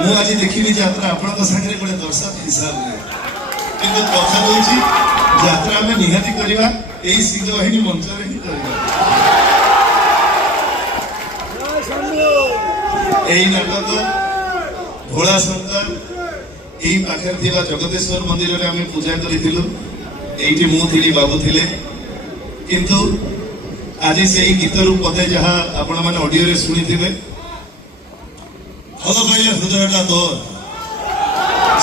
ମୁଁ ଆଜି ଦେଖିଲି ଯାତ୍ରା ଆପଣଙ୍କ ସାଙ୍ଗରେ ଗୋଟେ ଦର୍ଶକ ହିସାବରେ, କିନ୍ତୁ କଥା ହେଉଛି ଯାତ୍ରା ଆମେ ନିହାତି କରିବା ଏଇ ସିଂହବାହିନୀ ମଞ୍ଚରେ ହିଁ କରିବା। এই নাটক ভোলা শঙ্কর এই পাখে থাকা জগতেশ্বর মন্দিরে আমি পূজা করেছিলু। এইটি মু থিলি বাবু থিলে, কিন্তু আজি সেই গীতর পদে যাহা আপন মানে অডিওরে শুনিথিবে, ভাল পাইলে হৃদয়টা তোর,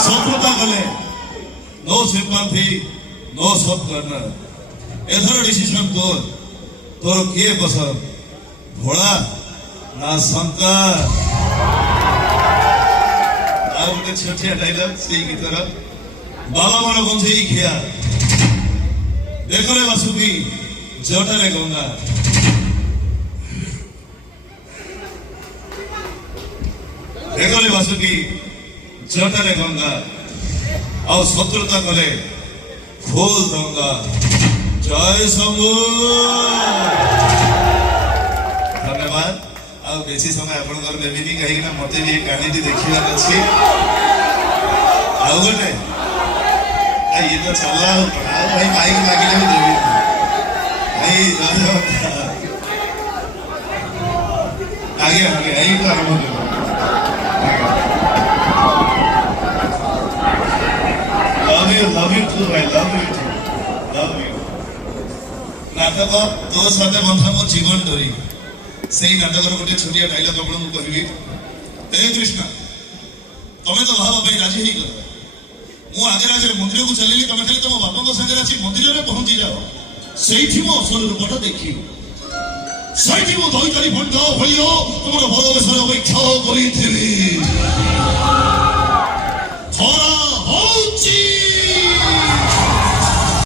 সফলতা গলে নো সিদ্ধান্তি নো সব কর্নার, এথর ডিসিশন তোর, তোর কিয়ে পছন্দ ভোলা না শঙ্কর। ଆଉ ଗୋଟେ ଛୋଟିଆ ଡାଇଲଗ ସେଇ ଗୀତର, ବାବା ମୋର ବନ୍ଧେଇ ଖିଆ ଦେଖରେ ବାସୁକି ଜଟାରେ ଗଙ୍ଗା, ଦେଖରେ ବାସୁକି ଜଟାରେ ଗଙ୍ଗା, ଆଉ ଶତ୍ରୁତା କଲେ ଫୁଲ ଦଙ୍ଗା। ଜୟ ଶମ୍ଭୁ। ଧନ୍ୟବାଦ। ଆଉ ବେଶୀ ସମୟ ଆପଣଙ୍କର ଦେବିନି, କାହିଁକିନା ମତେ ବି ଏ କାହାଣୀଟି ଦେଖିବାର ଅଛି। ଆଉ ଗୋଟେ ଇଏ ତ ଚାଲିଲା, ଆଉ ଭାଇ ମାଇକି ମାଗିଲେ ବି ଦେବିନି ଭାଇ। ଆଜ୍ଞା ଆଜ୍ଞା ଏଇଠୁ ଆରମ୍ଭ କର। love you too ଭାଇ, love you too, love you। ନାଟକ ତୋ ସାଥେ ବନ୍ଧା ମୋ ଜୀବନ ଡୋରି, সেই নাটকর গোটে ছোটিয়া ডাইলগ আপনার কহিবি। হে কৃষ্ণ, তুমি তো বাহবা পাই রাজি হয়ে গল, মু আগে আগে মন্দিরକୁ চালিলি, তুমি খালি তোমার বাপাঙ্ক সাথে আসি মন্দিরে পৌঁছি যাও, সেইটি মো আসল রূপটা দেখি, সেইটি মো দইতারি ভণ্ড ভলিও তোমার বড় বেশরে অপেক্ষা করিথিবি।